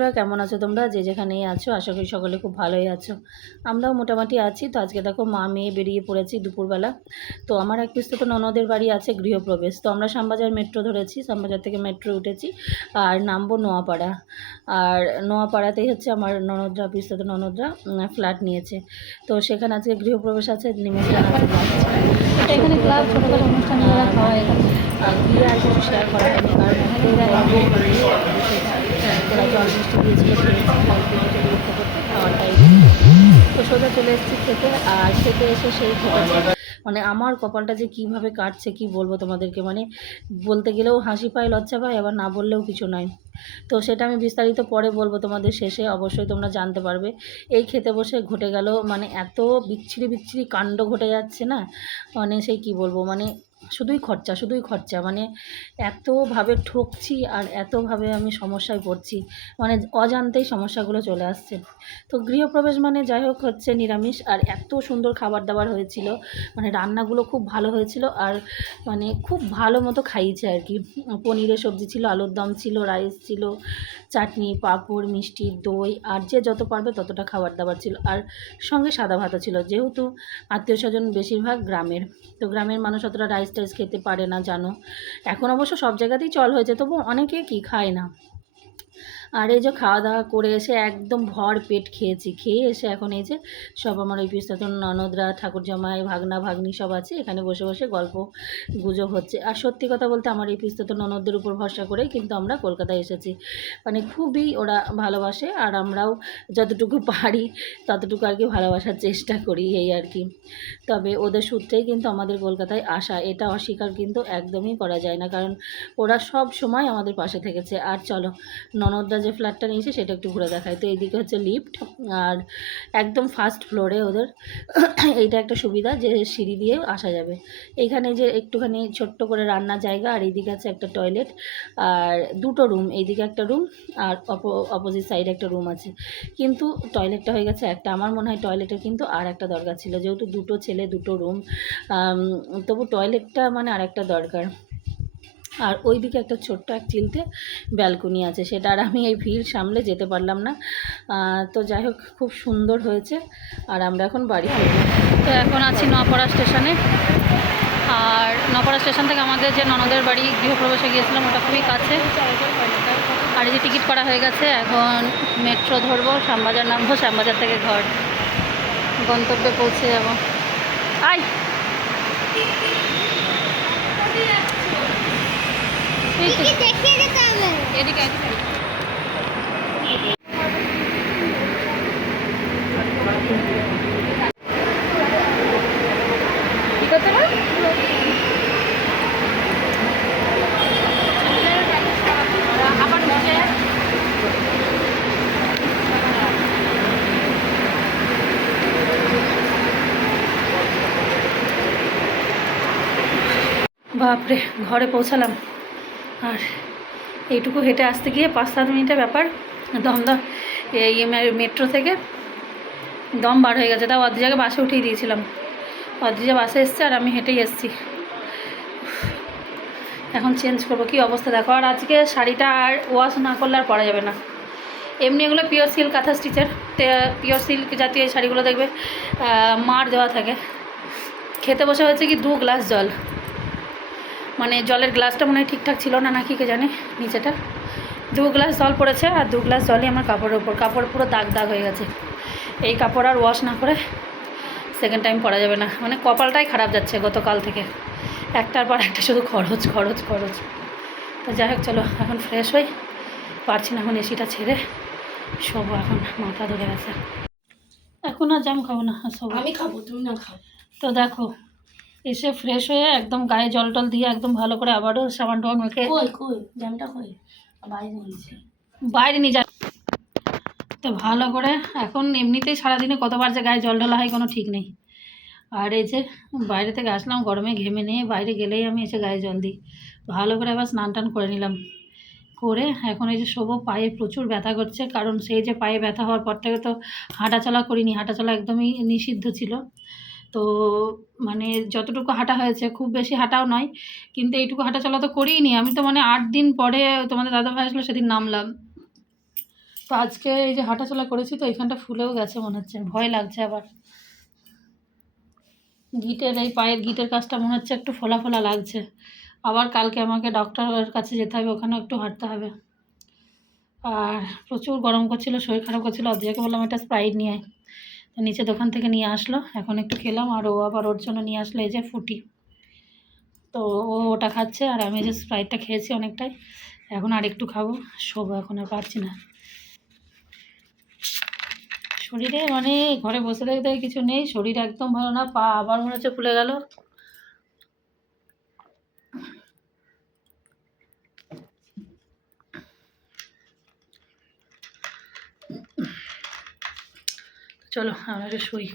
বন্ধুরা, কেমন আছো তোমরা? যে যেখানেই আছো আশা করি সকলে খুব ভালোই আছো। আমরাও মোটামুটি আছি। তো আজকে দেখো মা মেয়ে বেরিয়ে পড়েছি দুপুরবেলা। তো আমার এক পিসতো ননদের বাড়ি আছে গৃহপ্রবেশ। তো আমরা শ্যামবাজার মেট্রো ধরেছি, শ্যামবাজার থেকে মেট্রো উঠেছি আর নামবো নোয়াপাড়া। আর নোয়াপাড়াতেই হচ্ছে আমার ননদরা, পিসতো ননদরা ফ্ল্যাট নিয়েছে। তো সেখানে আজকে গৃহপ্রবেশ আছে, নিমন্ত্রণ আছে। এটা এখানে ক্লাব ছোটোখাটো অনুষ্ঠানগুলো হয়, গিয়ে আর কিছু শেয়ার করা হয়নি কারণ ওরা জল মিষ্টি দিয়েছিল, খাওয়াটাই। তো সোজা চলে এসেছি খেতে, আর খেতে এসে সেই খেতে মানে আমার কপালটা যে কীভাবে কাটছে কি বলবো তোমাদেরকে, মানে বলতে গেলেও হাসি পায়, লজ্জা পায়, আবার না বললেও কিছু নয়। তো সেটা আমি বিস্তারিত পরে বলবো তোমাদের, শেষে অবশ্যই তোমরা জানতে পারবে। এই খেতে বসে ঘটে গেল মানে এত বিচ্ছিরি কাণ্ড ঘটে যাচ্ছে না, মানে সেই কি বলবো, মানে শুধুই খরচা, মানে এতভাবে ঠকছি আর এতভাবে আমি সমস্যায় পড়ছি, মানে অজান্তেই সমস্যাগুলো চলে আসছে। তো গৃহপ্রবেশ মানে যাই হোক হচ্ছে নিরামিষ, আর এত সুন্দর খাবার দাবার হয়েছিল, মানে রান্নাগুলো খুব ভালো হয়েছিল, আর মানে খুব ভালো মতো খাইয়েছে আর কি। পনিরের সবজি ছিল, আলুর দম ছিল, রাইস ছিল, চাটনি, পাঁপড়, মিষ্টি, দই, আর যে যত পারবে ততটা খাবার দাবার ছিল, আর সঙ্গে সাদা ভাতও ছিল। যেহেতু আত্মীয় স্বজন বেশিরভাগ গ্রামের, তো গ্রামের মানুষ অতটা রাইস টাইস খেতে পারে না জানো। এখন অবশ্য সব জায়গাতেই চল হয়েছে, তবু অনেকে কি খায় না। আর এই যে খাওয়া দাওয়া করে এসে একদম ভর পেট খেয়েছি, খেয়ে এসে এখন এই যে সব আমার ওই পিসতাতন ননদরা, ঠাকুর জামাই, ভাগনা ভাগ্নি সব আছে, এখানে বসে বসে গল্প গুজব হচ্ছে। আর সত্যি কথা বলতে আমার এই পিসতাতন ননদদের উপর ভরসা করেই কিন্তু আমরা কলকাতায় এসেছি। মানে খুবই ওরা ভালোবাসে, আর আমরাও যতটুকু পারি ততটুকু আর কি ভালোবাসার চেষ্টা করি, এই আর কি। তবে ওদের সূত্রেই কিন্তু আমাদের কলকাতায় আসা, এটা অস্বীকার কিন্তু একদমই করা যায় না, কারণ ওরা সব সময় আমাদের পাশে থেকেছে। আর চলো ননদরা যে ফ্ল্যাটটা নিয়েছে সেটা একটু ঘুরে দেখায়। তো এইদিকে হচ্ছে লিফট, আর একদম ফার্স্ট ফ্লোরে ওদের এইটা একটা সুবিধা যে সিঁড়ি দিয়ে আসা যাবে। এইখানে যে একটুখানি ছোট্ট করে রান্নার জায়গা, আর এইদিকে আছে একটা টয়লেট, আর দুটো রুম, এইদিকে একটা রুম আর অপোজিট সাইডে একটা রুম আছে। কিন্তু টয়লেটটা হয়ে গেছে একটা, আমার মনে হয় টয়লেটের কিন্তু আর একটা দরকার ছিল, যেহেতু দুটো ছেলে দুটো রুম, তবু টয়লেটটা মানে আর একটা দরকার। আর ওই দিকে একটা ছোট্ট এক চিলতে ব্যালকনি আছে, সেটা আর আমি এই ভিড় সামলে যেতে পারলাম না। তো যাই হোক খুব সুন্দর হয়েছে, আর আমরা এখন বাড়ি ফিরব। তো এখন আছি নপাড়া স্টেশনে, আর নপাড়া স্টেশন থেকে আমাদের যে ননদের বাড়ি গৃহপ্রবেশে গিয়েছিলাম ওটা খুবই কাছে। আর এই যে টিকিট করা হয়ে গেছে, এখন মেট্রো ধরবো, শ্যামবাজার নামবো, শ্যামবাজার থেকে ঘর, গন্তব্যে পৌঁছে যাব। আয় এদিকে কি করতে পারো? বাপরে, ঘরে পৌঁছালাম, আর এইটুকু হেঁটে আসতে গিয়ে 5-7 মিনিটের ব্যাপার, দম এই মেট্রো থেকে দম বার হয়ে গেছে। তাও অর্ধেক জায়গায় বাসে উঠেই দিয়েছিলাম, অর্ধেক বাসে এসছে আর আমি হেঁটেই এসেছি। এখন চেঞ্জ করবো, কি অবস্থা দেখো। আর আজকে শাড়িটা আর ওয়াশ না করলে আর পরা যাবে না। এমনি এগুলো পিওর সিল্ক, কাঁথা স্টিচের, পিওর সিল্ক জাতীয় এই শাড়িগুলো দেখবে মার দেওয়া থাকে। খেতে বসে হয়েছে কি 2 গ্লাস জল, মানে জলের গ্লাসটা মনে হয় ঠিকঠাক ছিল না নাকি কে জানে, নিচেটা 2 গ্লাস জল পড়েছে, আর 2 গ্লাস জলই আমার কাপড়ের ওপর, কাপড় পুরো দাগ দাগ হয়ে গেছে। এই কাপড় আর ওয়াশ না করে সেকেন্ড টাইম পরা যাবে না, মানে কপালটাই খারাপ যাচ্ছে গতকাল থেকে, একটার পর একটা শুধু খরচ খরচ খরচ। তো যাই হোক চলো এখন ফ্রেশ হই, পারছি না এখন এসিটা ছেড়ে শোবো, এখন মাথা ধরে গেছে। এখন আর জাম খাবো না, সব আমি খাবো, তুমি না খাও। তো দেখো এসে ফ্রেশ হয়ে একদম গায়ে জল টল দিয়ে একদম ভালো করে আবারও সাবান টাবান মেখে, জ্যামটা বাইরে নিয়ে যা। তো ভালো করে এখন এমনিতেই সারাদিনে কতবার যে গায়ে জল ঢালা হয় কোনো ঠিক নেই। আর এই যে বাইরে থেকে আসলাম গরমে ঘেমে নিয়ে, বাইরে গেলেই আমি এসে গায়ে জল দিই, ভালো করে আবার স্নান টান করে নিলাম, করে এখন এই যে শোবো। পায়ে প্রচুর ব্যথা করছে, কারণ সেই যে পায়ে ব্যথা হওয়ার পর থেকে তো হাঁটাচলা করিনি, হাঁটাচলা একদমই নিষিদ্ধ ছিল। তো মানে যতটুকু হাঁটা হয়েছে, খুব বেশি হাঁটাও নয়, কিন্তু এইটুকু হাঁটাচলা তো করিই নি আমি। তো মানে 8 দিন পরে তোমাদের দাদাভাই আসলো সেদিন নামলাম, তো আজকে এই যে হাঁটাচলা করেছি তো এখানটা ফুলেও গেছে মনে হচ্ছে, ভয় লাগছে আবার। গিটের এই পায়ের গিটের কাছটা মনে হচ্ছে একটু ফোলা ফোলা লাগছে। আবার কালকে আমাকে ডক্টরের কাছে যেতে হবে, ওখানেও একটু হাঁটতে হবে। আর প্রচুর গরম করছিল, শরীর খারাপ করছিল, অদ্রিজাকে বললাম একটা স্প্রাইট নিয়ে আয়, তো নিচে দোকান থেকে নিয়ে আসলো, এখন একটু খেলাম। আর ও আবার ওর জন্য নিয়ে আসলো এই যে ফুটি, তো ও ওটা খাচ্ছে আর আমি যে স্প্রাইটটা খেয়েছি অনেকটাই, এখন আর একটু খাবো, শোবো, এখন আর পারছি না। শরীরে মানে ঘরে বসে থাকতে কিছু নেই, শরীর একদম ভালো না, পা আবার মনে হচ্ছে ফুলে গেল। চলো আমরা একটু শুই।